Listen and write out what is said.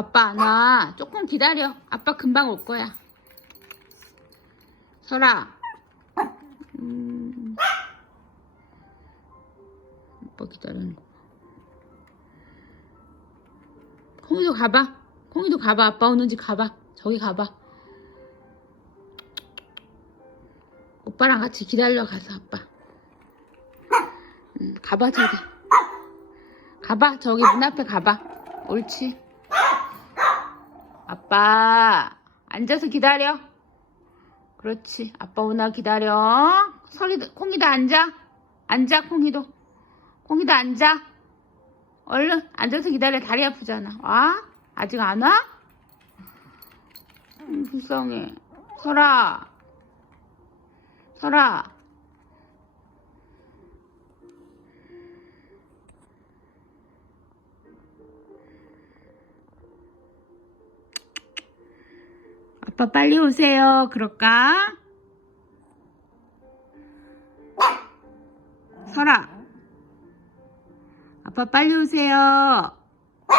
아빠 안 와. 조금 기다려. 아빠 금방 올 거야. 설아. 음. 아빠 기다리는 거. 콩이도 가봐. 콩이도 가봐. 아빠 오는지 가봐. 저기 가봐. 오빠랑 같이 기다려 가서 아빠. 응, 가봐 저기. 가봐 저기 문 앞에 가봐. 옳지. 아빠 앉아서 기다려. 그렇지. 아빠 오나 기다려. 설이도 콩이도 앉아. 앉아 콩이도. 콩이도 앉아. 얼른 앉아서 기다려. 다리 아프잖아. 와? 아직 안 와? 음, 불쌍해. 설아. 설아. 아빠 빨리 오세요. 그럴까? 설아. 아빠 빨리 오세요.